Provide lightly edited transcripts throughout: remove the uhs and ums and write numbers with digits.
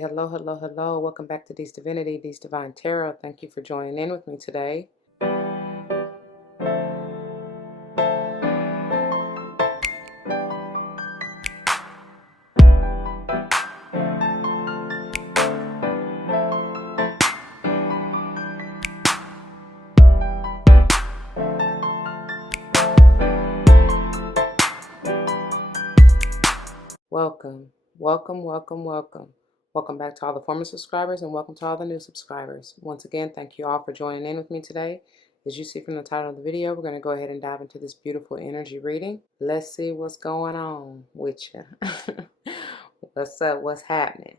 hello, hello, hello. Welcome back to These Divinity, These Divine Tarot. Thank you for joining in with me today. Welcome, welcome, welcome, welcome. Welcome back to all the former subscribers and welcome to all the new subscribers. Once again, thank you all for joining in with me today. As you see from the title of the video, we're going to go ahead and dive into this beautiful energy reading. Let's see what's going on with you. What's up? What's happening?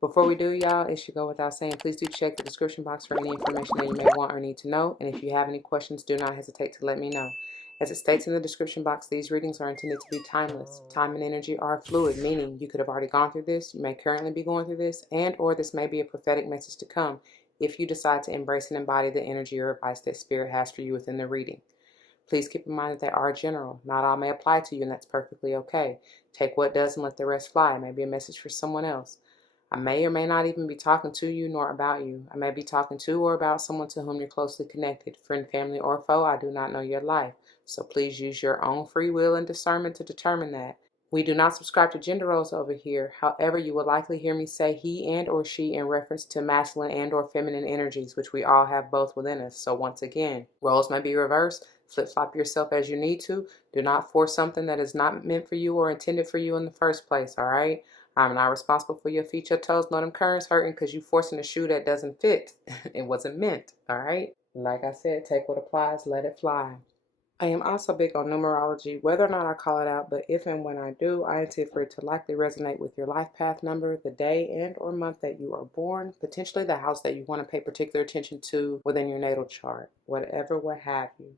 Before we do, y'all, it should go without saying, please do check the description box for any information that you may want or need to know. And if you have any questions, do not hesitate to let me know. As it states in the description box, these readings are intended to be timeless. Time and energy are fluid, meaning you could have already gone through this, you may currently be going through this, and or this may be a prophetic message to come if you decide to embrace and embody the energy or advice that Spirit has for you within the reading. Please keep in mind that they are general. Not all may apply to you, and that's perfectly okay. Take what does and let the rest fly. It may be a message for someone else. I may or may not even be talking to you nor about you. I may be talking to or about someone to whom you're closely connected, friend, family, or foe. I do not know your life. So please use your own free will and discernment to determine that. We do not subscribe to gender roles over here. However, you will likely hear me say he and or she in reference to masculine and or feminine energies, which we all have both within us. So once again, roles may be reversed. Flip-flop yourself as you need to. Do not force something that is not meant for you or intended for you in the first place, all right? I'm not responsible for your feet, your toes, nor them curves hurting because you forcing a shoe that doesn't fit. It wasn't meant, all right? Like I said, take what applies, let it fly. I am also big on numerology, whether or not I call it out, but if and when I do, I intend for it to likely resonate with your life path number, the day and or month that you are born, potentially the house that you want to pay particular attention to within your natal chart, whatever, what have you.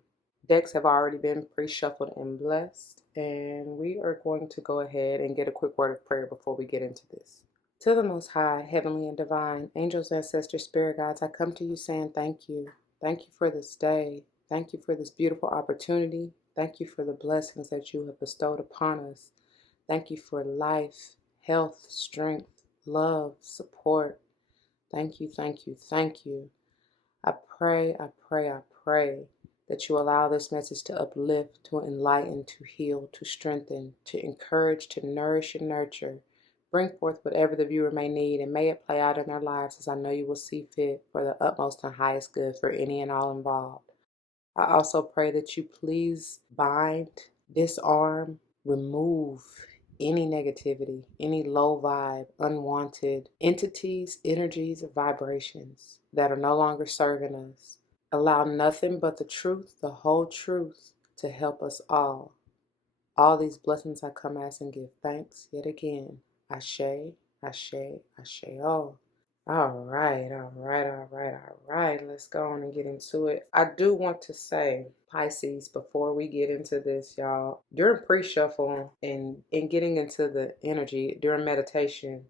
Decks have already been pre-shuffled and blessed, and we are going to go ahead and get a quick word of prayer before we get into this. To the Most High, Heavenly and Divine, angels, ancestors, spirit guides, I come to you saying thank you. Thank you for this day. Thank you for this beautiful opportunity. Thank you for the blessings that you have bestowed upon us. Thank you for life, health, strength, love, support. Thank you, thank you, thank you. I pray that you allow this message to uplift, to enlighten, to heal, to strengthen, to encourage, to nourish and nurture. Bring forth whatever the viewer may need, and may it play out in their lives as I know you will see fit for the utmost and highest good for any and all involved. I also pray that you please bind, disarm, remove any negativity, any low vibe, unwanted entities, energies, or vibrations that are no longer serving us. Allow nothing but the truth, the whole truth, to help us all. All these blessings I come as and give thanks yet again. Ashe, Ashe, Ashe. Oh. All right. Let's go on and get into it. I do want to say, Pisces, before we get into this, y'all, during pre-shuffle and getting into the energy during meditation,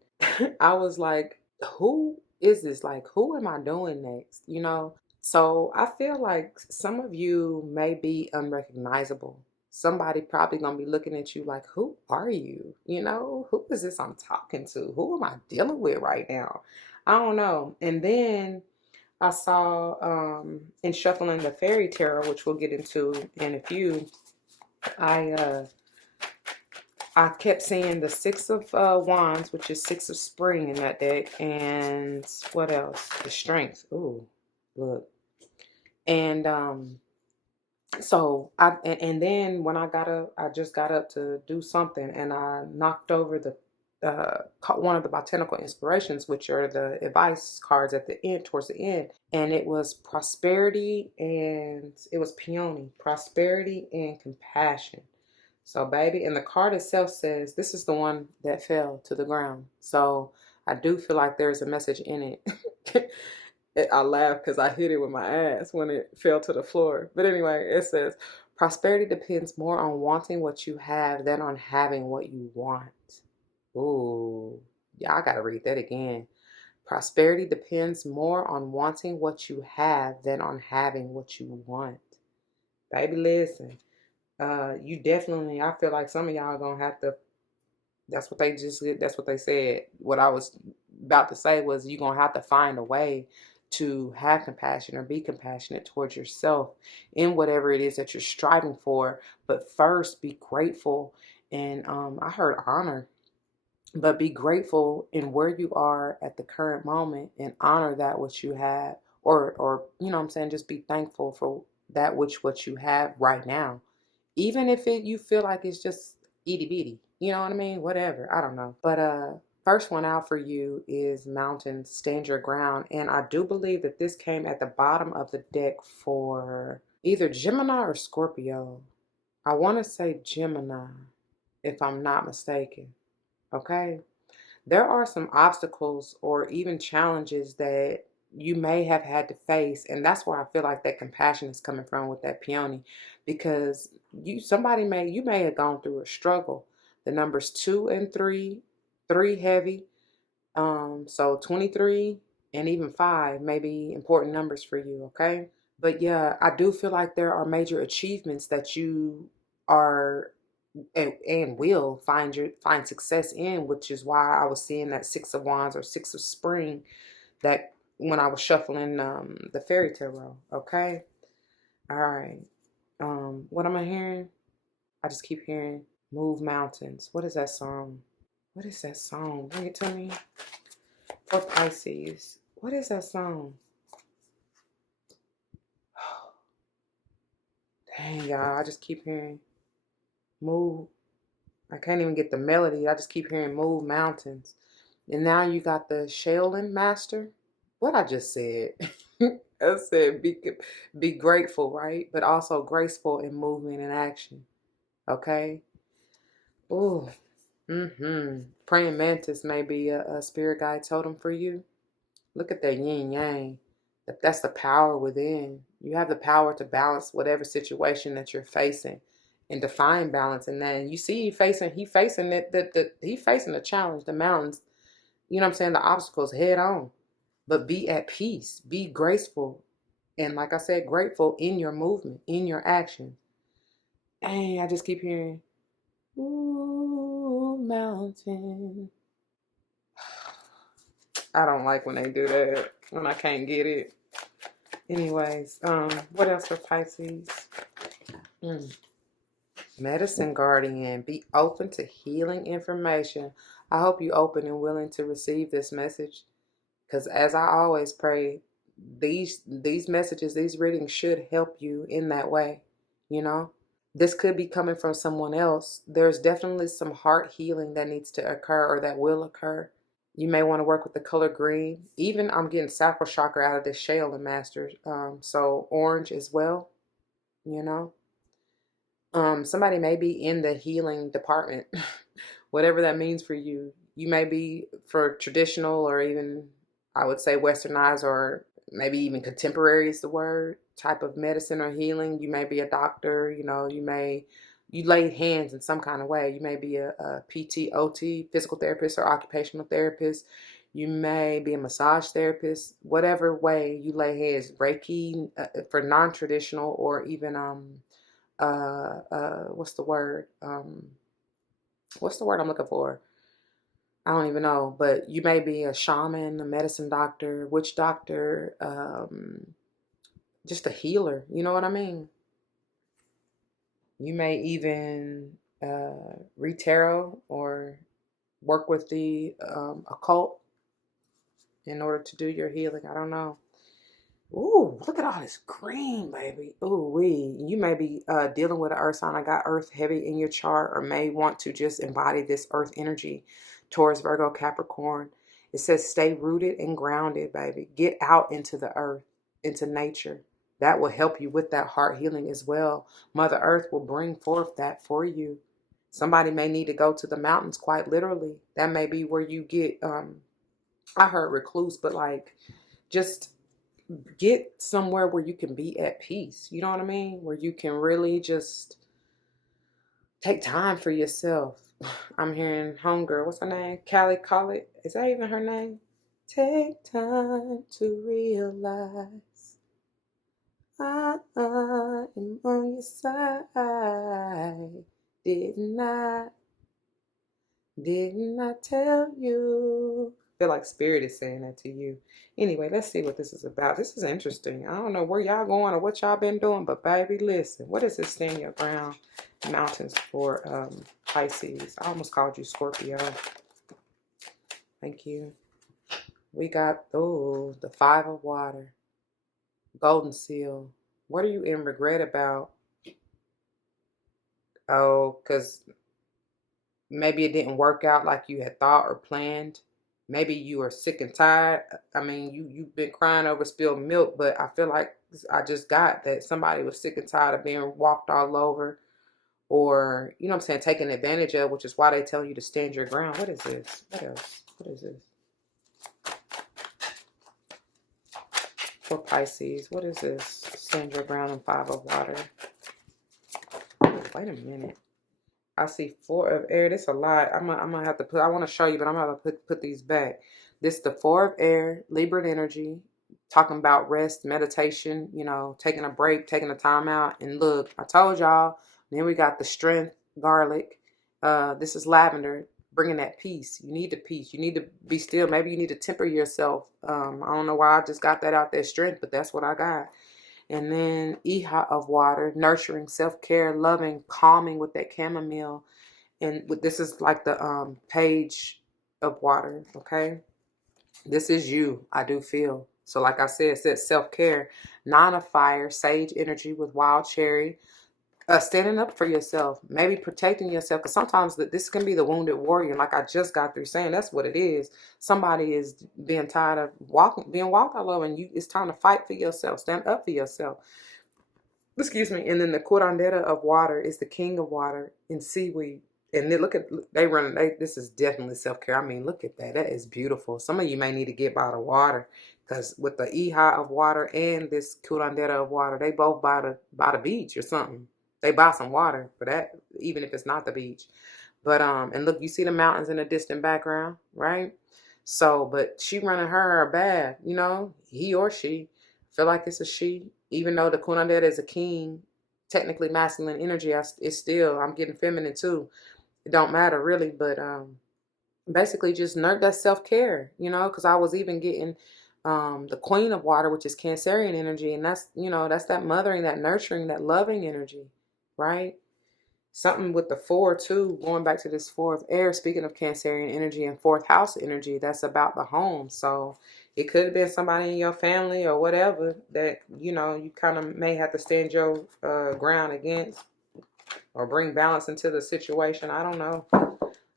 I was like, who is this? Like, who am I doing next? You know? So I feel like some of you may be unrecognizable. Somebody probably gonna be looking at you like, who are you? You know, who is this I'm talking to? Who am I dealing with right now? I don't know. And then I saw in shuffling the fairy tarot, which we'll get into in a few, I kept seeing the Six of Wands, which is Six of Spring in that deck, and what else? The Strength. Ooh, look. And so and then when I just got up to do something, and I knocked over the one of the Botanical Inspirations, which are the advice cards at the end, towards the end, and it was prosperity, and it was peony, prosperity and compassion. So baby, and the card itself says, this is the one that fell to the ground. So I do feel like there's a message in it. I laughed because I hit it with my ass when it fell to the floor. But anyway, it says, prosperity depends more on wanting what you have than on having what you want. Ooh, yeah, I got to read that again. Prosperity depends more on wanting what you have than on having what you want. Baby, listen. You definitely, I feel like some of y'all are going to have to, that's what they said, what I was about to say was you're going to have to find a way to have compassion or be compassionate towards yourself in whatever it is that you're striving for. But first, be grateful. And I heard honor, but be grateful in where you are at the current moment and honor that which you have, or you know what I'm saying, just be thankful for that which what you have right now, even if you feel like it's just itty bitty, you know what I mean, whatever, I don't know. But first one out for you is mountains, stand your ground. And I do believe that this came at the bottom of the deck for either Gemini or Scorpio. I want to say Gemini, if I'm not mistaken. Okay. There are some obstacles or even challenges that you may have had to face, and that's where I feel like that compassion is coming from with that peony, because you may have gone through a struggle. The numbers 2 and 3, 3 heavy, so 23 and even 5 may be important numbers for you. Okay. But yeah, I do feel like there are major achievements that you are and will find success in, which is why I was seeing that 6 of Wands or 6 of Spring that when I was shuffling the fairy tarot. Okay. All right. What am I hearing? I just keep hearing move mountains. What is that song? What is that song? Bring it to me. For Pisces. What is that song? Dang, y'all. I just keep hearing move. I can't even get the melody. I just keep hearing move mountains. And now you got the Shaolin Master. What I just said. I said be grateful, right? But also graceful in movement and action. Okay? Ooh. Praying mantis may be a spirit guide totem for you. Look at that yin yang. That's the power within. You have the power to balance whatever situation that you're facing and define balance. And then you see he facing the challenge, the mountains, you know what I'm saying, the obstacles head on. But be at peace, be graceful, and like I said, grateful in your movement, in your action. Dang, I just keep hearing, ooh, mountain. I don't like when they do that, when I can't get it. Anyways, what else for Pisces? Medicine guardian, be open to healing information. I hope you open and willing to receive this message, because as I always pray, these messages, these readings should help you in that way. You know, this could be coming from someone else. There's definitely some heart healing that needs to occur or that will occur. You may want to work with the color green. Even I'm getting sacral chakra out of this Shaolin Master. So orange as well, you know. Somebody may be in the healing department, whatever that means for you. You may be for traditional or even, I would say, westernized or maybe even contemporary is the word, type of medicine or healing. You may be a doctor, you know, you lay hands in some kind of way. You may be a PT, OT, physical therapist or occupational therapist. You may be a massage therapist, whatever way you lay hands, Reiki for non-traditional or even, what's the word? What's the word I'm looking for? I don't even know, but you may be a shaman, a medicine doctor, witch doctor, just a healer. You know what I mean? You may even read tarot or work with the occult in order to do your healing. I don't know. Ooh, look at all this green, baby. Ooh, you may be dealing with an earth sign. I got earth heavy in your chart, or may want to just embody this earth energy. Taurus, Virgo, Capricorn. It says stay rooted and grounded, baby. Get out into the earth, into nature. That will help you with that heart healing as well. Mother Earth will bring forth that for you. Somebody may need to go to the mountains, quite literally. That may be where you get, I heard recluse, but like just get somewhere where you can be at peace. You know what I mean? Where you can really just take time for yourself. I'm hearing homegirl. What's her name? Callie Collett. Is that even her name? Take time to realize I am on your side. Didn't I tell you? feel like spirit is saying that to you. Anyway, let's see what this is about. This is interesting. I don't know where y'all going or what y'all been doing, but baby, listen. What is this stand your ground mountains for Pisces? I almost called you Scorpio. Thank you. We got, oh, the Five of Water. Golden Seal. What are you in regret about? Oh, because maybe it didn't work out like you had thought or planned. Maybe you are sick and tired. I mean, you've been crying over spilled milk, but I feel like I just got that somebody was sick and tired of being walked all over, or, you know what I'm saying, taken advantage of, which is why they tell you to stand your ground. What is this? What else? What is this? For Pisces, what is this? Stand your ground and Five of Water. Wait a minute. I see Four of Air. This a lot. I'm gonna have to put. I want to show you, but I'm gonna put these back. This the Four of Air, Libra energy, talking about rest, meditation. You know, taking a break, taking a time out. And look, I told y'all. Then we got the Strength, Garlic. This is Lavender, bringing that peace. You need the peace. You need to be still. Maybe you need to temper yourself. I don't know why I just got that out there, Strength, but that's what I got. And then Iha of Water, nurturing, self-care, loving, calming with that chamomile. And this is like the Page of Water, okay? This is you, I do feel. So like I said, it says self-care. Nine of Fire, Sage energy with Wild Cherry. Standing up for yourself, maybe protecting yourself, because sometimes this can be the wounded warrior. Like I just got through saying, that's what it is. Somebody is being tired of being walked all over, and it's time to fight for yourself, stand up for yourself. Excuse me. And then the curandera of water is the king of water in seaweed. And then look at, this is definitely self-care. I mean, look at that. That is beautiful. Some of you may need to get by the water, because with the Iha of water and this curandera of water, they both by the beach or something. They buy some water for that, even if it's not the beach. But and look, you see the mountains in the distant background, right? So, but she running her bath, you know, he or she, feel like it's a she, even though the curandera is a king, technically masculine energy. It's still, I'm getting feminine too. It don't matter really, but basically just that self-care, you know, because I was even getting the Queen of Water, which is Cancerian energy, and that's, you know, that's that mothering, that nurturing, that loving energy, right? Something with the four too, going back to this Four of Air, speaking of Cancerian energy and fourth house energy, that's about the home. So it could have been somebody in your family or whatever that, you know, you kind of may have to stand your ground against, or bring balance into the situation. I don't know.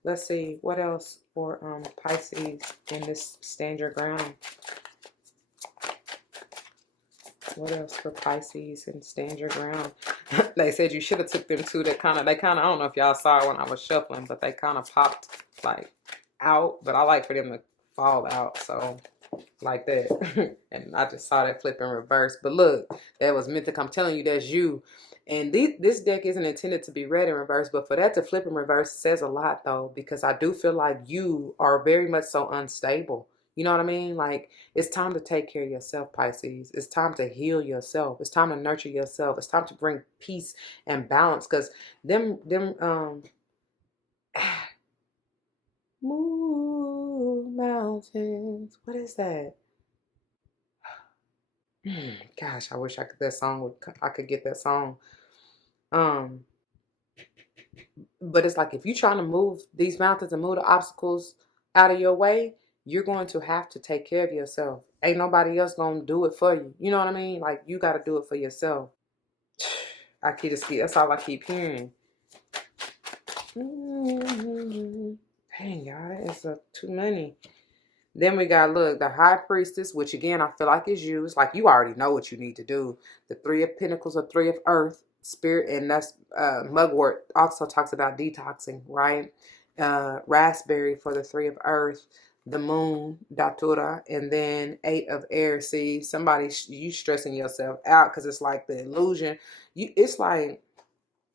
Let's see what else for Pisces in this stand your ground. What else for Pisces and stand your ground? They said you should have took them two. They kind of, I don't know if y'all saw it when I was shuffling, but they kind of popped like out. But I like for them to fall out, so like that. And I just saw that flip in reverse. But look, that was meant to come. Telling you that's you. And this deck isn't intended to be read in reverse, but for that to flip in reverse says a lot though, because I do feel like you are very much so unstable. You know what I mean? Like, it's time to take care of yourself, Pisces. It's time to heal yourself. It's time to nurture yourself. It's time to bring peace and balance, because move mountains. What is that? Gosh, I wish I could I could get that song. But it's like, if you're trying to move these mountains and move the obstacles out of your way, you're going to have to take care of yourself. Ain't nobody else going to do it for you. You know what I mean? Like, you got to do it for yourself. That's all I keep hearing. Dang, y'all, that is too many. Then we got, look, the High Priestess, which again, I feel like is you. It's like you already know what you need to do. The Three of Pentacles or Three of Earth, Spirit, and that's Mugwort also talks about detoxing, right? Raspberry for the Three of Earth, the Moon, Datura, and then Eight of Air. See, you stressing yourself out because it's like the illusion. It's like,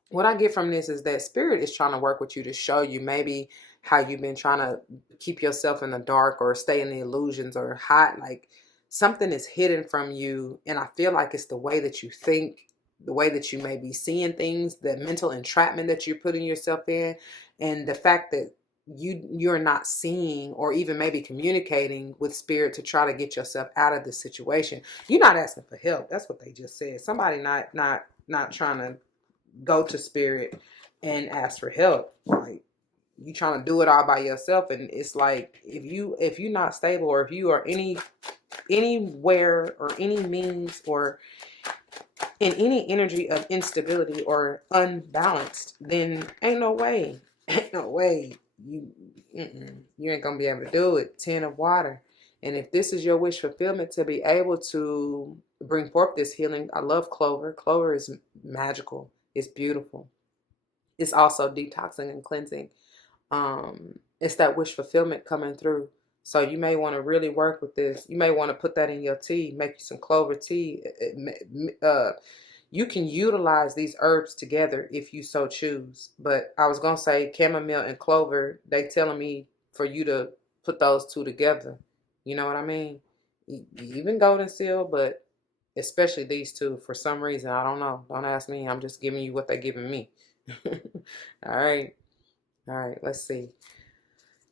what I get from this is that Spirit is trying to work with you to show you maybe how you've been trying to keep yourself in the dark or stay in the illusions or hide. Like, something is hidden from you. And I feel like it's the way that you think, the way that you may be seeing things, the mental entrapment that you're putting yourself in. And the fact that you're not seeing or even maybe communicating with spirit to try to get yourself out of this situation. You're not asking for help. That's what they just said. Somebody not trying to go to spirit and ask for help. Like, you trying to do it all by yourself, and it's like, if you're not stable, or if you are anywhere or any means or in any energy of instability or unbalanced, then ain't no way, ain't no way you ain't gonna be able to do it. 10 of water. And if this is your wish fulfillment to be able to bring forth this healing, I love clover. Clover is magical. It's beautiful. It's also detoxing and cleansing. It's that wish fulfillment coming through. So you may want to really work with this. You may want to put that in your tea, make you some clover tea. You can utilize these herbs together if you so choose. But I was going to say chamomile and clover, they telling me for you to put those two together. You know what I mean? Even golden seal, but especially these two for some reason. I don't know. Don't ask me. I'm just giving you what they're giving me. All right. All right. Let's see.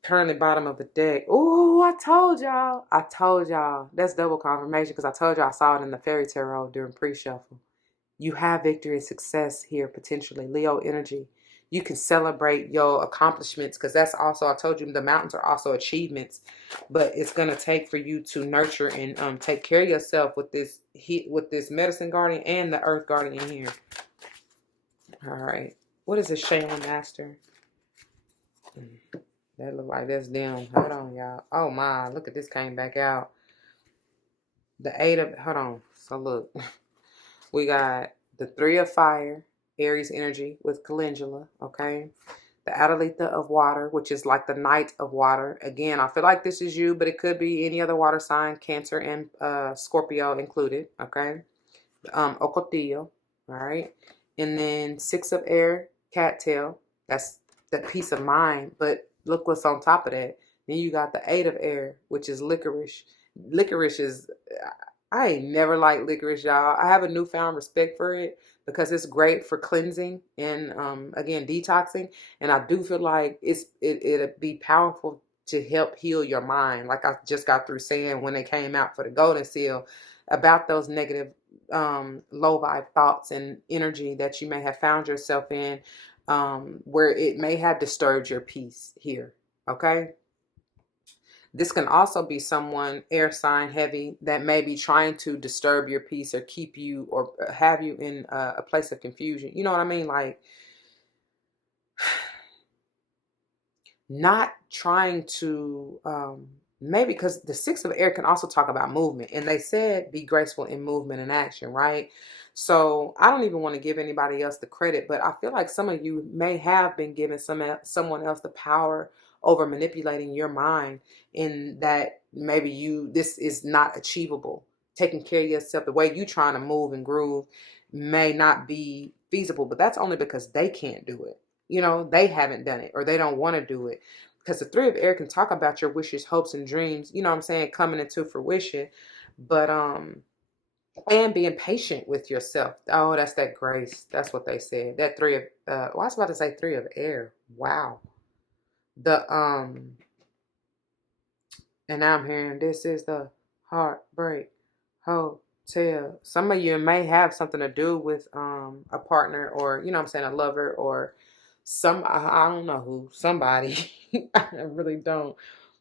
Currently bottom of the deck. Oh, I told y'all. I told y'all. That's double confirmation, because I told y'all I saw it in the fairy tarot during pre-shuffle. You have victory and success here, potentially. Leo energy. You can celebrate your accomplishments, because that's also, I told you, the mountains are also achievements. But it's going to take for you to nurture and take care of yourself with this medicine guardian and the earth guardian here. All right. What is this Shaylin Master? That look like that's them. Hold on, y'all. Oh my, look at this, came back out. The 8 of, hold on. So look, we got the 3 of fire, Aries energy with calendula, okay? The Adelitha of water, which is like the Knight of water. Again, I feel like this is you, but it could be any other water sign, Cancer and Scorpio included, okay? Ocotillo, all right? And then 6 of air, cattail. That's the peace of mind, but look what's on top of that. Then you got the 8 of air, which is licorice. Licorice is, I ain't never liked licorice, y'all. I have a newfound respect for it because it's great for cleansing and, again, detoxing. And I do feel like it'll be powerful to help heal your mind. Like I just got through saying when they came out for the golden seal about those negative, low vibe thoughts and energy that you may have found yourself in, where it may have disturbed your peace here. Okay. This can also be someone, air sign heavy, that may be trying to disturb your peace or keep you or have you in a place of confusion. You know what I mean? Like, not trying to, maybe because the 6 of air can also talk about movement. And they said be graceful in movement and action, right? So I don't even want to give anybody else the credit, but I feel like some of you may have been giving someone else the power over manipulating your mind, in that maybe this is not achievable. Taking care of yourself, the way you trying to move and groove may not be feasible, but that's only because they can't do it. You know, they haven't done it or they don't want to do it. Because the 3 of air can talk about your wishes, hopes, and dreams, you know what I'm saying, coming into fruition. But and being patient with yourself. Oh, that's that grace. That's what they said. That 3 of well, I was about to say 3 of air. Wow. And now I'm hearing this is the Heartbreak Hotel. Some of you may have something to do with a partner, or, you know what I'm saying, a lover, or I don't know who, somebody. I really don't.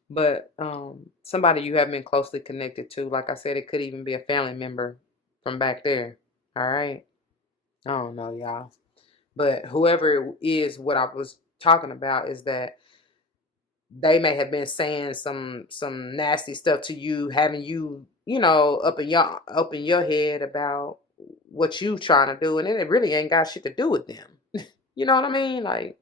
But somebody you have been closely connected to. Like I said, it could even be a family member from back there. All right. I don't know, y'all. But whoever it is, what I was talking about is that they may have been saying some nasty stuff to you, having you, you know, up in your head about what you trying to do, and it really ain't got shit to do with them. You know what I mean? Like,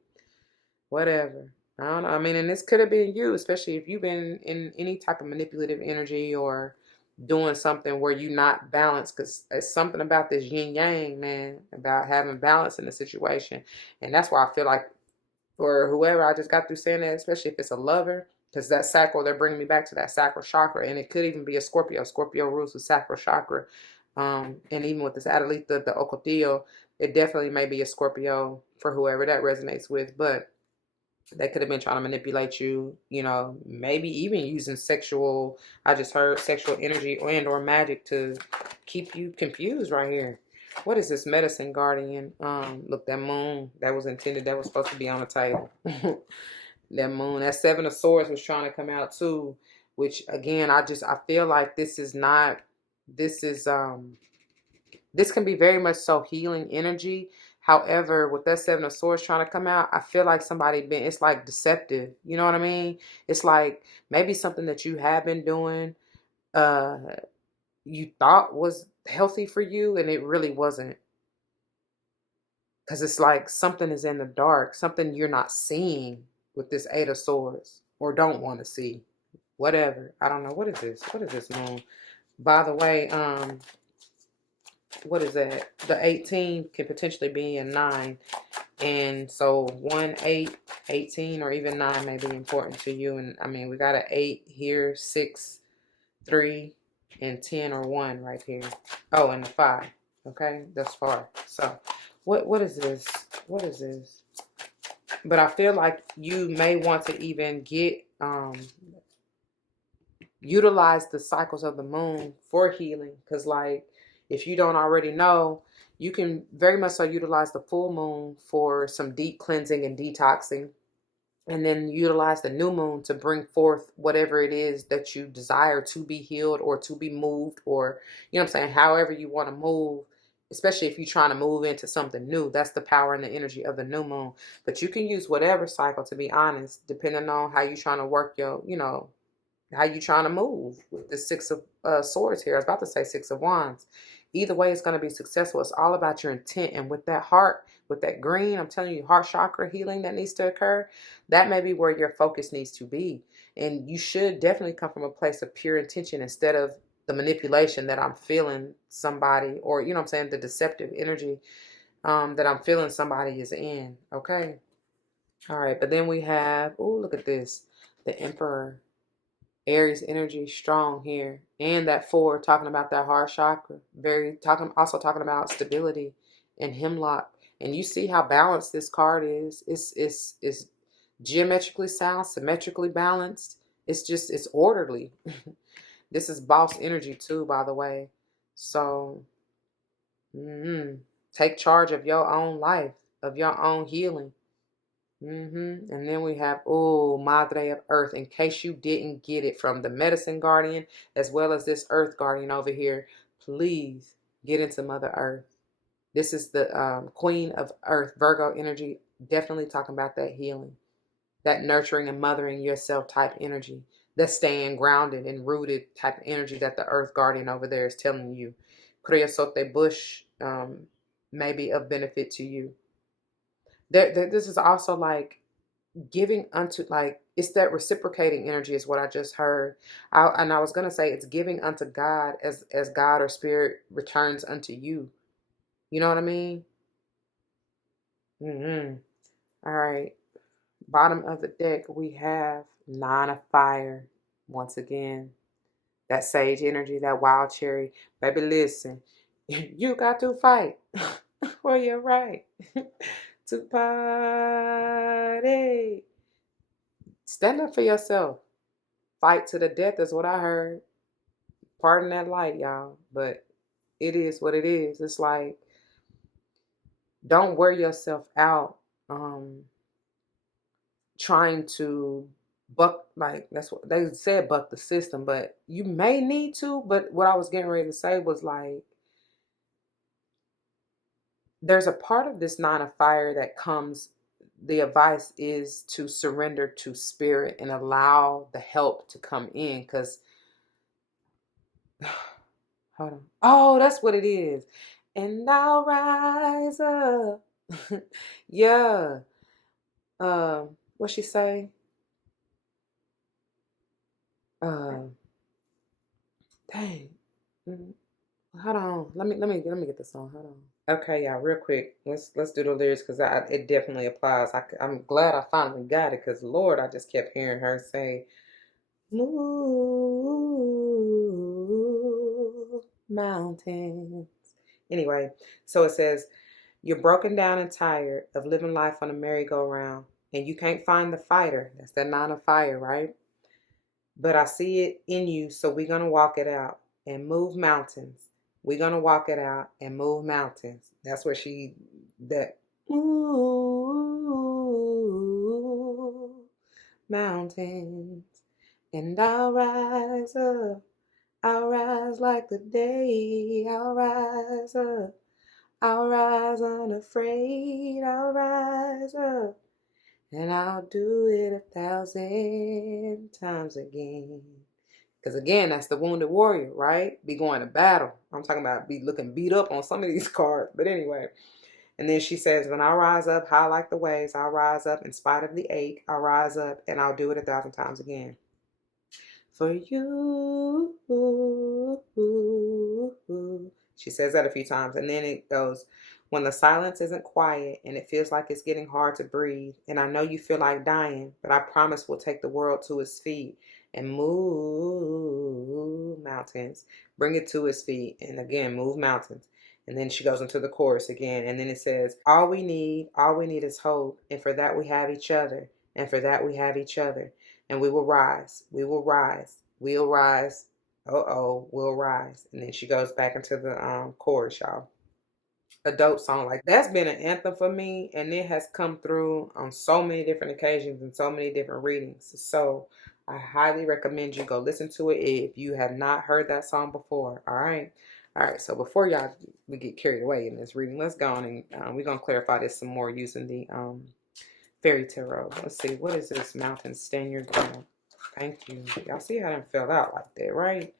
whatever. I don't know. I mean, and this could have been you, especially if you've been in any type of manipulative energy or doing something where you're not balanced, because it's something about this yin yang, man, about having balance in the situation. And that's why I feel like for whoever, I just got through saying that, especially if it's a lover, because that sacral, they're bringing me back to that sacral chakra, and it could even be a Scorpio. Scorpio rules the sacral chakra. And even with this Adelita, the Ocotillo, it definitely may be a Scorpio for whoever that resonates with. But They could have been trying to manipulate you, you know, maybe even using sexual, I just heard sexual energy or magic to keep you confused right here. What is this medicine guardian? Look, that moon that was intended, that was supposed to be on the table. That moon, that seven of swords was trying to come out too, which again, I feel like this is not, this is this can be very much so healing energy. However, with that seven of swords trying to come out, I feel like somebody been, it's like deceptive. You know what I mean? It's like maybe something that you have been doing, uh, you thought was healthy for you and it really wasn't. Because it's like something is in the dark, something you're not seeing with this eight of swords or don't want to see. Whatever. I don't know. What is this? What is this moon? By the way, what is that? The 18 can potentially be in 9. And so 1, 8, 18, or even 9 may be important to you. And I mean, we got an 8 here, 6, 3, and 10 or 1 right here. Oh, and a 5. Okay, that's far. So what is this? What is this? But I feel like you may want to even get utilize the cycles of the moon for healing, because like if you don't already know, you can very much so utilize the full moon for some deep cleansing and detoxing, and then utilize the new moon to bring forth whatever it is that you desire to be healed or to be moved, or you know what I'm saying, however you want to move, especially if you're trying to move into something new. That's the power and the energy of the new moon. But you can use whatever cycle, to be honest, depending on how you're trying to work your, you know, how you trying to move with the six of swords here. I was about to say six of wands. Either way, it's going to be successful. It's all about your intent. And with that heart, with that green, I'm telling you, heart chakra healing that needs to occur, that may be where your focus needs to be. And you should definitely come from a place of pure intention instead of the manipulation that I'm feeling somebody, or, you know what I'm saying, the deceptive energy that I'm feeling somebody is in. Okay. All right. But then we have, oh, look at this. The Emperor. Aries energy strong here. And that 4 talking about that heart chakra. Also talking about stability and hemlock. And you see how balanced this card is. It's geometrically sound, symmetrically balanced. It's orderly. This is boss energy too, by the way. So take charge of your own life, of your own healing. And then we have, oh, Madre of Earth, in case you didn't get it from the Medicine Guardian, as well as this Earth Guardian over here, please get into Mother Earth. This is the Queen of Earth, Virgo energy, definitely talking about that healing, that nurturing and mothering yourself type energy, that staying grounded and rooted type of energy that the Earth Guardian over there is telling you. Creosote bush may be of benefit to you. This is also like giving unto, like, it's that reciprocating energy is what I just heard. And I was going to say it's giving unto God as God or spirit returns unto you. You know what I mean? All right. Bottom of the deck, we have 9 of fire. Once again, that sage energy, that wild cherry. Baby, listen, you got to fight for your right to party. Stand up for yourself. Fight to the death is what I heard. Pardon that light, y'all. But it is what it is. It's like, don't wear yourself out trying to buck, like, that's what they said, buck the system. But you may need to. But what I was getting ready to say was like, there's a part of this 9 of fire that comes, the advice is to surrender to spirit and allow the help to come in, because hold on. Oh, that's what it is. And I'll rise up. Yeah. What she say? Uh, dang. Mhm. Hold on. Let me get the song. Hold on. Okay, y'all, real quick. Let's do the lyrics, because it definitely applies. I'm glad I finally got it, because Lord, I just kept hearing her say, "Move mountains." Anyway, so it says, "You're broken down and tired of living life on a merry-go-round. and you can't find the fighter. That's that 9 of fire, right? But I see it in you, so we're going to walk it out and move mountains. We're going to walk it out and move mountains. That's where that, ooh, mountains. And I'll rise up. I'll rise like the day. I'll rise up. I'll rise unafraid. I'll rise up. And I'll do it 1,000 times again. Because again, that's the wounded warrior, right? Be going to battle. I'm talking about be looking beat up on some of these cards. But anyway. And then she says, when I rise up high like the waves, I'll rise up in spite of the ache. I'll rise up and I'll do it 1,000 times again. For you. She says that a few times. And then it goes, when the silence isn't quiet and it feels like it's getting hard to breathe, and I know you feel like dying, but I promise we'll take the world to its feet and move mountains. Bring it to its feet. And again, move mountains. And then she goes into the chorus again. And then it says, all we need is hope. And for that we have each other. And for that we have each other. And we will rise. We will rise. We'll rise. We'll rise. And then she goes back into the chorus, y'all. A dope song. Like, that's been an anthem for me, and it has come through on so many different occasions and so many different readings. So I highly recommend you go listen to it if you have not heard that song before. All right. So before we get carried away in this reading, let's go on and we're gonna clarify this some more using the Fairy Tarot. Let's see, what is this? Mountain, stand your ground. Thank you. Y'all see how it fell out like that, right?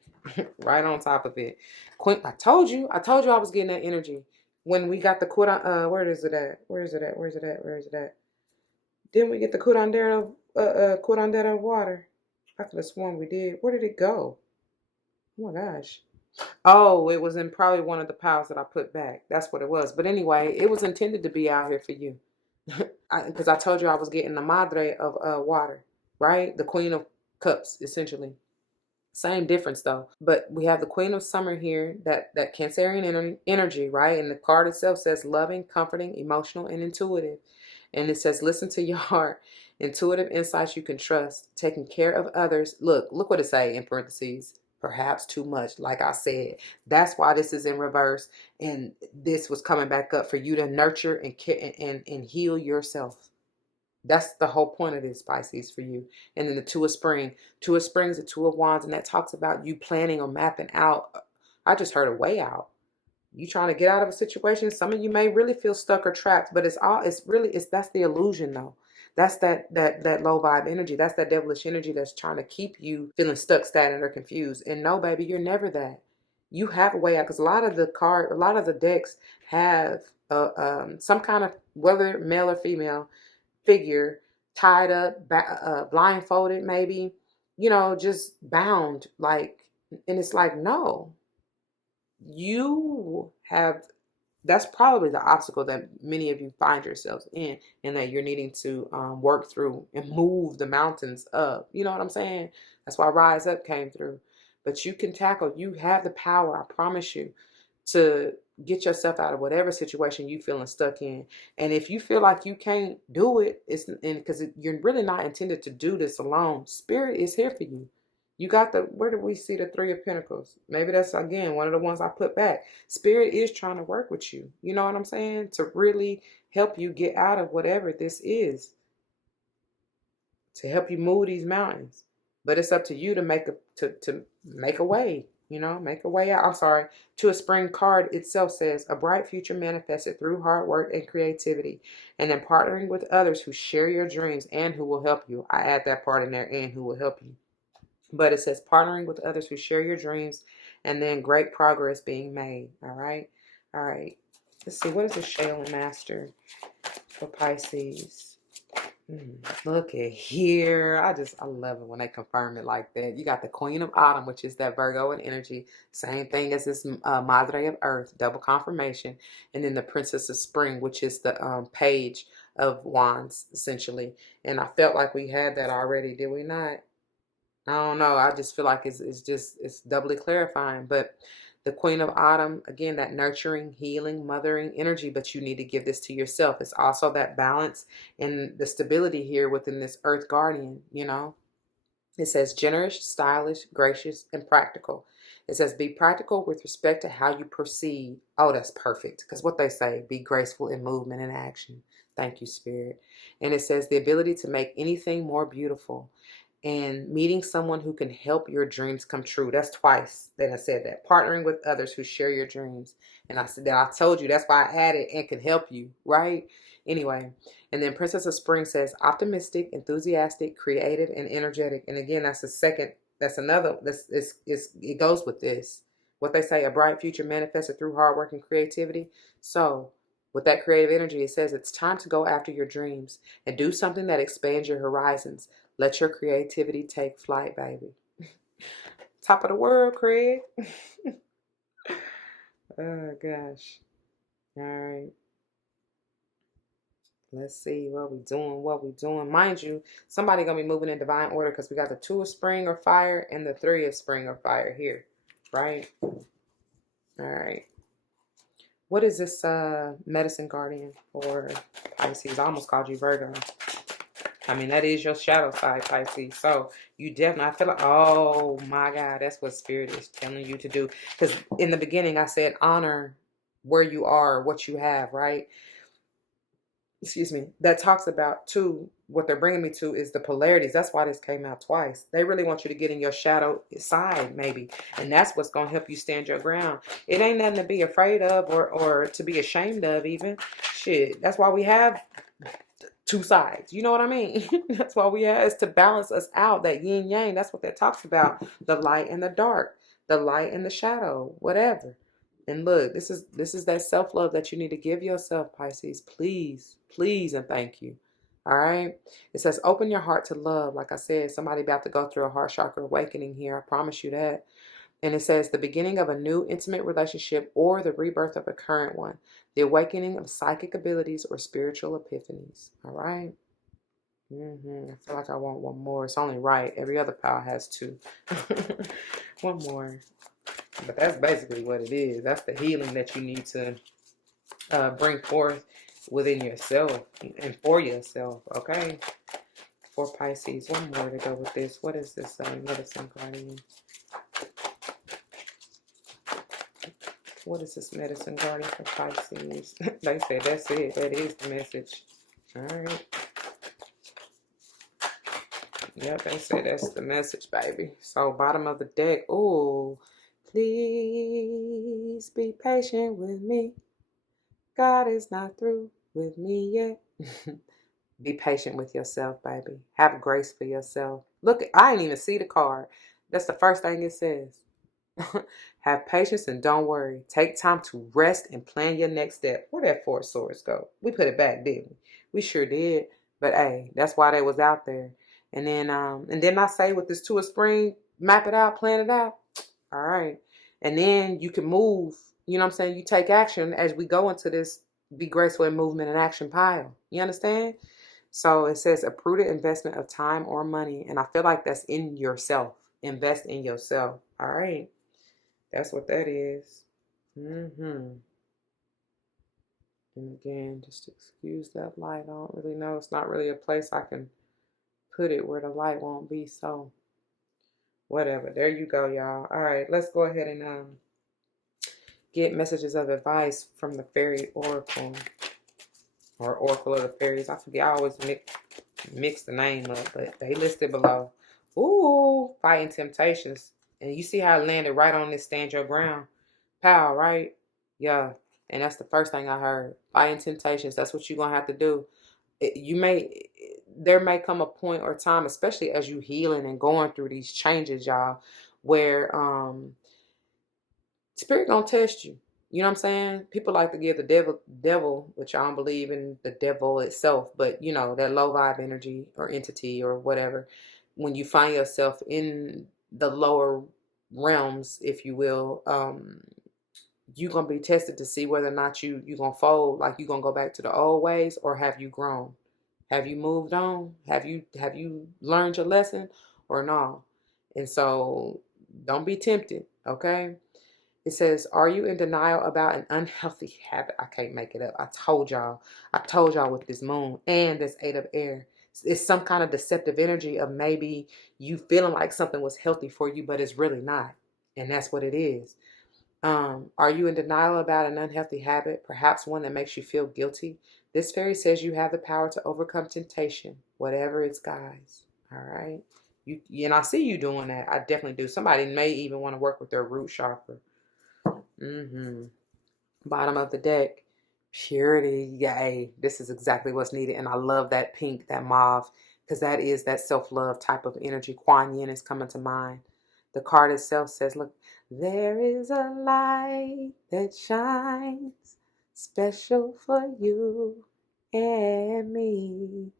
Right on top of it. Queen, I told you I was getting that energy. When we got the where is it at? Didn't we get the curandera water? I could have sworn we did. Where did it go? Oh my gosh. Oh, it was in probably one of the piles that I put back. That's what it was. But anyway, it was intended to be out here for you. Because I told you I was getting the madre of water, right? The queen of cups, essentially. Same difference though. But we have the queen of summer here, that Cancerian energy, right? And the card itself says loving, comforting, emotional, and intuitive. And it says, listen to your heart. Intuitive insights you can trust. Taking care of others. Look what it say in parentheses. Perhaps too much, like I said. That's why this is in reverse. And this was coming back up for you to nurture and care and heal yourself. That's the whole point of this, Pisces, for you. And then the Two of Spring. Two of Springs, the Two of Wands, and that talks about you planning or mapping out. I just heard a way out. You trying to get out of a situation. Some of you may really feel stuck or trapped, but that's the illusion though. That's that low vibe energy. That's that devilish energy that's trying to keep you feeling stuck, stagnant, or confused. And no, baby, you're never that. You have a way out, because a lot of the decks have some kind of, whether male or female, figure tied up, blindfolded, maybe, just bound, like, and it's like, no, you have, that's probably the obstacle that many of you find yourselves in, and that you're needing to work through and move the mountains up. You know what I'm saying? That's why Rise Up came through. But you can tackle, you have the power, I promise you, to get yourself out of whatever situation you feeling stuck in. And if you feel like you can't do it, because you're really not intended to do this alone. Spirit is here for you. You got where do we see the Three of Pentacles? Maybe that's, again, one of the ones I put back. Spirit is trying to work with you. You know what I'm saying? To really help you get out of whatever this is. To help you move these mountains. But it's up to you to make a way. Make a way out. I'm sorry. Two of Spring card itself says, a bright future manifested through hard work and creativity. And then partnering with others who share your dreams and who will help you. I add that part in there, and who will help you. But it says partnering with others who share your dreams, and then great progress being made. All right. Let's see. What is the Shaolin Master for Pisces? Look at here. I love it when they confirm it like that. You got the Queen of Autumn, which is that Virgo in energy. Same thing as this Madre of Earth, double confirmation. And then the Princess of Spring, which is the Page of Wands, essentially. And I felt like we had that already. Did we not? I don't know. I just feel like it's doubly clarifying. But The Queen of Autumn, again, that nurturing, healing, mothering energy, but you need to give this to yourself. It's also that balance and the stability here within this Earth Guardian, you know. It says generous, stylish, gracious, and practical. It says be practical with respect to how you proceed. Oh, that's perfect. Because what they say, be graceful in movement and action. Thank you, Spirit. And it says the ability to make anything more beautiful and meeting someone who can help your dreams come true. That's twice that I said that. Partnering with others who share your dreams. And I said that I told you that's why I added and can help you, right? Anyway, and then Princess of Spring says optimistic, enthusiastic, creative, and energetic. And again, that's the second, that's another, it goes with this. What they say, a bright future manifested through hard work and creativity. So with that creative energy, it says it's time to go after your dreams and do something that expands your horizons. Let your creativity take flight, baby. Top of the world, Craig. Oh, gosh. All right. Let's see what we doing. Mind you, somebody going to be moving in divine order because we got the 2 of spring or fire and the 3 of spring or fire here, right? All right. What is this medicine guardian for Pisces? I almost called you Virgo. I mean, that is your shadow side, Pisces. So you definitely, I feel like, oh my God, that's what Spirit is telling you to do. Because in the beginning, I said honor where you are, what you have, right? Excuse me. That talks about, too, what they're bringing me to is the polarities. That's why this came out twice. They really want you to get in your shadow side, maybe. And that's what's going to help you stand your ground. It ain't nothing to be afraid of or to be ashamed of even. Shit, that's why we have 2 sides. You know what I mean? That's why we have, is to balance us out. That yin yang, that's what that talks about. The light and the dark, the light and the shadow, whatever. And look, this is that self-love that you need to give yourself, Pisces. Please, please, and thank you. All right. It says open your heart to love. Like I said, somebody about to go through a heart chakra awakening here. I promise you that. And it says the beginning of a new intimate relationship or the rebirth of a current one. The awakening of psychic abilities or spiritual epiphanies. All right. I feel like I want one more. It's only right. Every other pile has 2. One more. But that's basically what it is. That's the healing that you need to bring forth within yourself and for yourself. Okay. For Pisces. One more to go with this. What is this medicine guardian? What is this medicine guardian for Pisces? They said that's it. That is the message. All right. Yep, they said that's the message, baby. So bottom of the deck. Ooh. Please be patient with me. God is not through with me yet. Be patient with yourself, baby. Have grace for yourself. Look, I didn't even see the card. That's the first thing it says. Have patience and don't worry. Take time to rest and plan your next step. Where'd that 4 of swords go? We put it back, didn't we? We sure did. But hey, that's why they was out there. And then I say with this 2 of spring, map it out, plan it out. All right. And then you can move, you know what I'm saying? You take action as we go into this be graceful in movement and action pile. You understand? So it says a prudent investment of time or money. And I feel like that's in yourself. Invest in yourself. All right. That's what that is. And again, just excuse that light. I don't really know. It's not really a place I can put it where the light won't be. So whatever. There you go, y'all. All right. Let's go ahead and get messages of advice from the Fairy Oracle. Or Oracle of the Fairies. I forget. I always mix the name up. But they listed below. Ooh. Fighting temptations. And you see how it landed right on this stand your ground. Pow, right? Yeah. And that's the first thing I heard. Fighting temptations. That's what you're going to have to do. There may come a point or time, especially as you healing and going through these changes, y'all, where Spirit going to test you. You know what I'm saying? People like to give the devil, which I don't believe in the devil itself, but you know, that low vibe energy or entity or whatever. When you find yourself in the lower realms, if you will, you're going to be tested to see whether or not you're going to fold, like you're going to go back to the old ways, or have you grown? Have you moved on? Have you learned your lesson or no? And so don't be tempted, okay? It says, are you in denial about an unhealthy habit? I can't make it up. I told y'all. With this moon and this 8 of air. It's some kind of deceptive energy of maybe you feeling like something was healthy for you, but it's really not. And that's what it is. Are you in denial about an unhealthy habit, perhaps one that makes you feel guilty? This fairy says you have the power to overcome temptation, whatever its guise. All right. And I see you doing that. I definitely do. Somebody may even want to work with their root chakra. Bottom of the deck, purity. Yay. This is exactly what's needed. And I love that pink, that mauve, because that is that self-love type of energy. Kuan Yin is coming to mind. The card itself says, look, there is a light that shines special for you and me.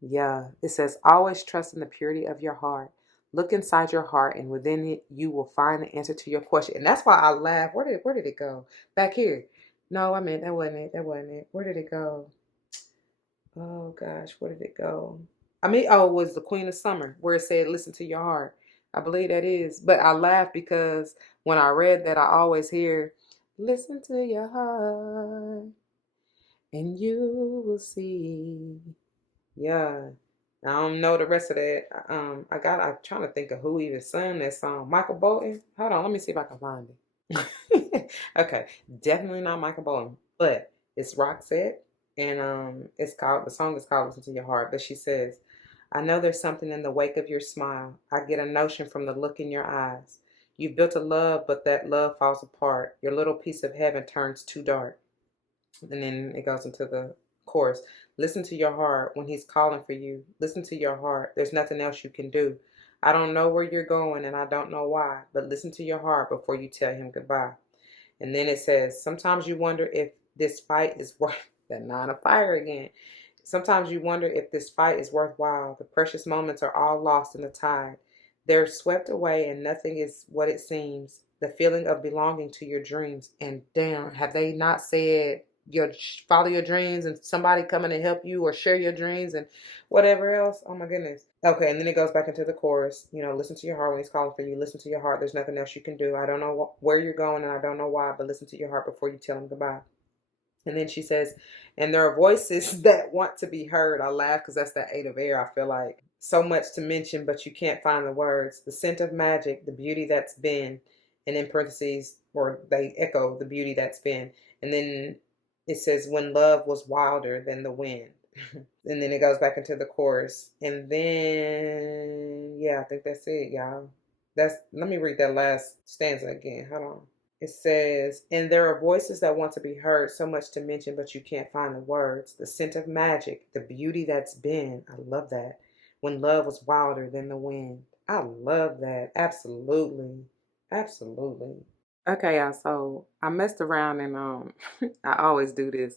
Yeah, it says, always trust in the purity of your heart. Look inside your heart, and within it, you will find the answer to your question. And that's why I laugh. Where did it go? Back here. No, I meant that wasn't it. That wasn't it. Where did it go? Oh gosh, where did it go? I mean, oh, it was the Queen of Summer, where it said, listen to your heart. I believe that is. But I laugh because when I read that, I always hear, listen to your heart, and you will see. Yeah. I don't know the rest of that. I'm trying to think of who even sung that song. Michael Bolton? Hold on, let me see if I can find it. Okay, definitely not Michael Bolton, but it's Roxette, and the song is called Listen to Your Heart. But she says, I know there's something in the wake of your smile. I get a notion from the look in your eyes. You've built a love, but that love falls apart. Your little piece of heaven turns too dark. And then it goes into the chorus. Listen to your heart when he's calling for you. Listen to your heart. There's nothing else you can do. I don't know where you're going and I don't know why, but listen to your heart before you tell him goodbye. And then it says, sometimes you wonder if this fight is worth that 9 of fire again. Sometimes you wonder if this fight is worthwhile. The precious moments are all lost in the tide. They're swept away and nothing is what it seems. The feeling of belonging to your dreams. And damn, have they not said follow your dreams and somebody coming to help you or share your dreams and whatever else? Oh my goodness. Okay, and then it goes back into the chorus. Listen to your heart when he's calling for you. Listen to your heart. There's nothing else you can do. I don't know where you're going and I don't know why, but listen to your heart before you tell him goodbye. And then she says, and there are voices that want to be heard. I laugh because that's that 8 of air. I feel like so much to mention, but you can't find the words. The scent of magic, the beauty that's been, and in parentheses, or they echo the beauty that's been. And then it says, when love was wilder than the wind. And then it goes back into the chorus. And then, yeah, I think that's it, y'all. Let me read that last stanza again. Hold on. It says, and there are voices that want to be heard, so much to mention, but you can't find the words. The scent of magic, the beauty that's been. I love that. When love was wilder than the wind. I love that. Absolutely. Absolutely. Okay, y'all. So I messed around and I always do this.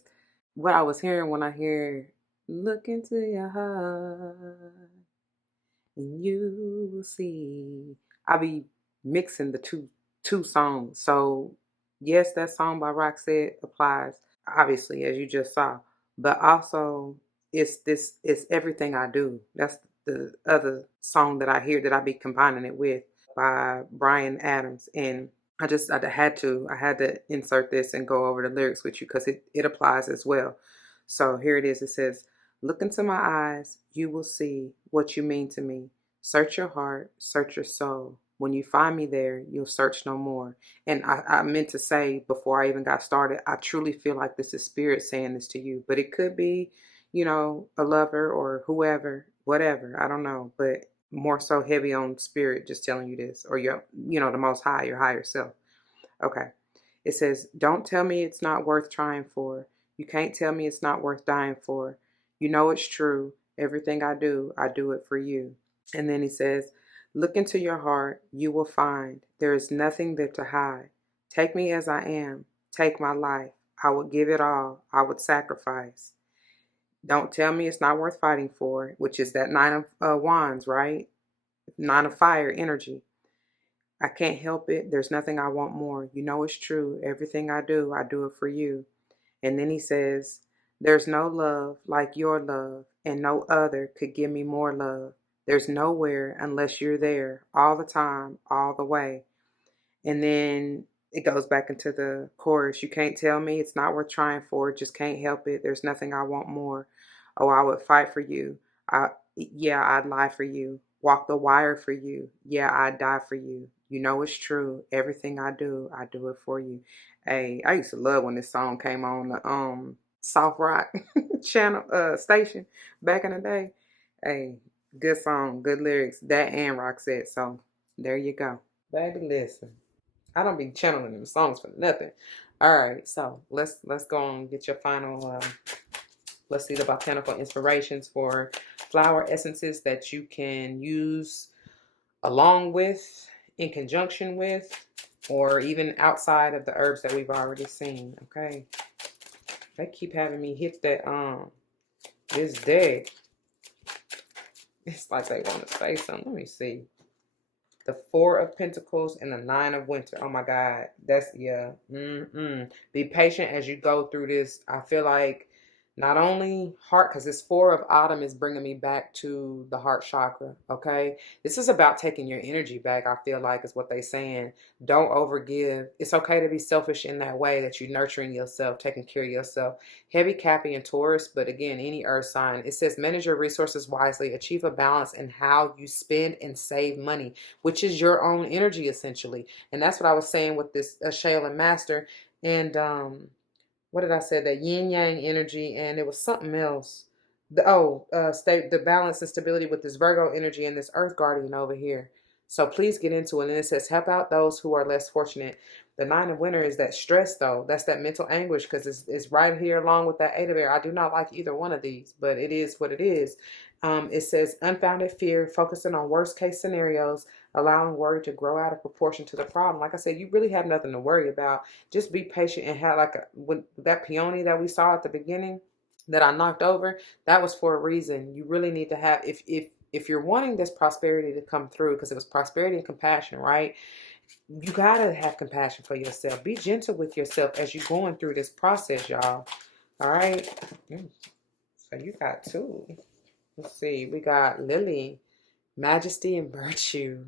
What I was hearing when I hear look into your heart and you will see. I'll be mixing the two songs. So yes, that song by Roxette applies, obviously, as you just saw. But also it's everything I do. That's the other song that I hear that I be combining it with by Brian Adams. And I had to insert this and go over the lyrics with you because it applies as well. So here it is. It says, look into my eyes, you will see what you mean to me. Search your heart, search your soul. When you find me there, you'll search no more. And I meant to say before I even got started, I truly feel like this is spirit saying this to you. But it could be, a lover or whoever, whatever. I don't know. But more so heavy on spirit just telling you this. Or the most high, your higher self. Okay. It says, don't tell me it's not worth trying for. You can't tell me it's not worth dying for. You know it's true. Everything I do it for you. And then he says, look into your heart. You will find there is nothing there to hide. Take me as I am. Take my life. I would give it all. I would sacrifice. Don't tell me it's not worth fighting for, which is that 9 of wands, right? 9 of fire energy. I can't help it. There's nothing I want more. You know it's true. Everything I do it for you. And then he says, there's no love like your love, and no other could give me more love. There's nowhere unless you're there all the time, all the way. And then it goes back into the chorus. You can't tell me it's not worth trying for. Just can't help it. There's nothing I want more. Oh, I would fight for you. Yeah, I'd lie for you. Walk the wire for you. Yeah, I'd die for you. You know it's true. Everything I do it for you. Hey, I used to love when this song came on the Soft Rock channel station back in the day. Hey, good song, good lyrics. That and Roxette. So there you go. Baby, listen. I don't be channeling them songs for nothing. All right, so let's go on and get your final. Let's see the botanical inspirations for flower essences that you can use along with, in conjunction with, or even outside of the herbs that we've already seen. Okay, they keep having me hit that this deck. It's like they want to say something. Let me see. The Four of Pentacles and the Nine of Winter. Oh my God. That's, yeah. Be patient as you go through this. I feel like not only heart, because this Four of Autumn is bringing me back to the heart chakra, okay? This is about taking your energy back, I feel like, is what they're saying. Don't overgive. It's okay to be selfish in that way, that you're nurturing yourself, taking care of yourself. Heavy Cappy and Taurus, but again, any earth sign. It says manage your resources wisely, achieve a balance in how you spend and save money, which is your own energy, essentially. And that's what I was saying with this Shale and Master. And what did I say? That yin yang energy, and it was something else. The balance and stability with this Virgo energy and this Earth Guardian over here. So please get into it. And it says help out those who are less fortunate. The Nine of Winter is that stress, though. That's that mental anguish, because it's right here along with that Eight of Air. I do not like either one of these, but it is what it is. It says unfounded fear, focusing on worst case scenarios, allowing worry to grow out of proportion to the problem. Like I said, you really have nothing to worry about. Just be patient and have, like, with that peony that we saw at the beginning that I knocked over, that was for a reason. You really need to have, if you're wanting this prosperity to come through, because it was prosperity and compassion, right? You gotta have compassion for yourself. Be gentle with yourself as you're going through this process, y'all. All right. So you got two. Let's see. We got Lily, majesty and virtue.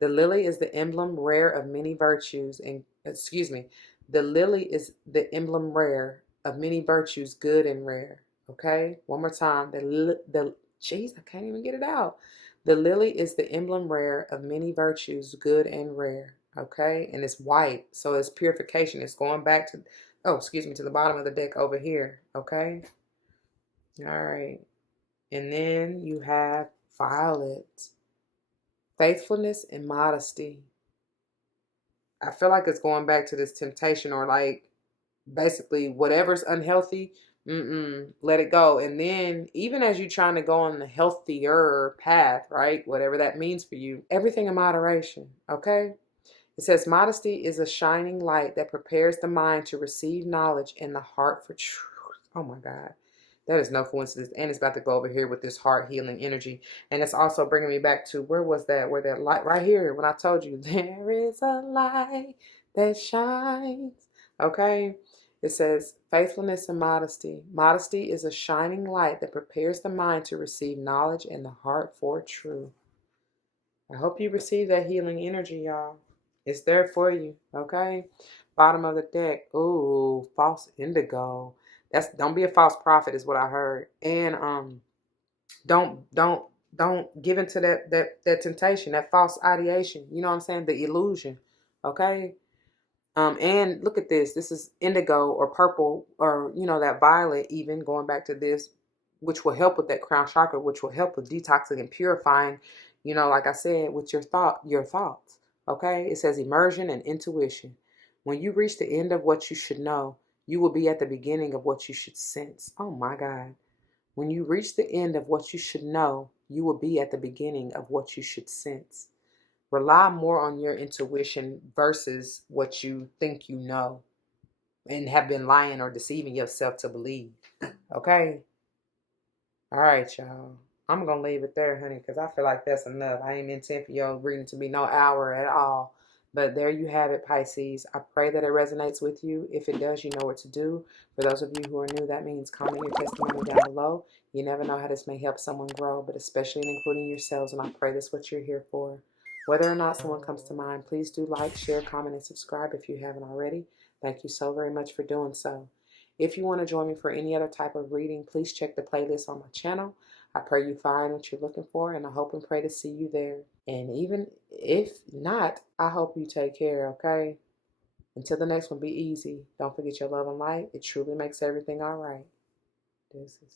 The lily is the emblem rare of many virtues, and the lily is the emblem rare of many virtues, good and rare. Okay, one more time. Jeez, I can't even get it out. The lily is the emblem rare of many virtues, good and rare. Okay, and it's white, so it's purification. It's going back to, to the bottom of the deck over here. Okay, all right, and then you have violet. Faithfulness and modesty. I feel like it's going back to this temptation, or like basically whatever's unhealthy, let it go. And then even as you're trying to go on the healthier path, right? Whatever that means for you, everything in moderation, okay? It says modesty is a shining light that prepares the mind to receive knowledge and the heart for truth. Oh my God. That is no coincidence. And it's about to go over here with this heart healing energy. And it's also bringing me back to, where was that? Where that light, right here, when I told you, there is a light that shines. Okay. It says faithfulness and modesty. Modesty is a shining light that prepares the mind to receive knowledge and the heart for truth. I hope you receive that healing energy, y'all. It's there for you. Okay. Bottom of the deck. Ooh, false indigo. Don't be a false prophet is what I heard. And don't give into that temptation, that false ideation. You know what I'm saying? The illusion. Okay? And look at this. This is indigo or purple, or that violet, even going back to this, which will help with that crown chakra, which will help with detoxing and purifying, like I said, with your thoughts. Okay? It says immersion and intuition. When you reach the end of what you should know, you will be at the beginning of what you should sense. Oh my God. When you reach the end of what you should know, you will be at the beginning of what you should sense. Rely more on your intuition versus what you think you know and have been lying or deceiving yourself to believe. Okay? All right, y'all. I'm going to leave it there, honey, because I feel like that's enough. I ain't intend for your reading to be no hour at all. But there you have it, Pisces. I pray that it resonates with you. If it does, you know what to do. For those of you who are new, that means comment your testimony down below. You never know how this may help someone grow, but especially in including yourselves. And I pray that's what you're here for. Whether or not someone comes to mind, please do like, share, comment, and subscribe if you haven't already. Thank you so very much for doing so. If you want to join me for any other type of reading, please check the playlist on my channel. I pray you find what you're looking for, and I hope and pray to see you there. And even if not, I hope you take care, okay? Until the next one, be easy. Don't forget your love and light. It truly makes everything all right. Deuces.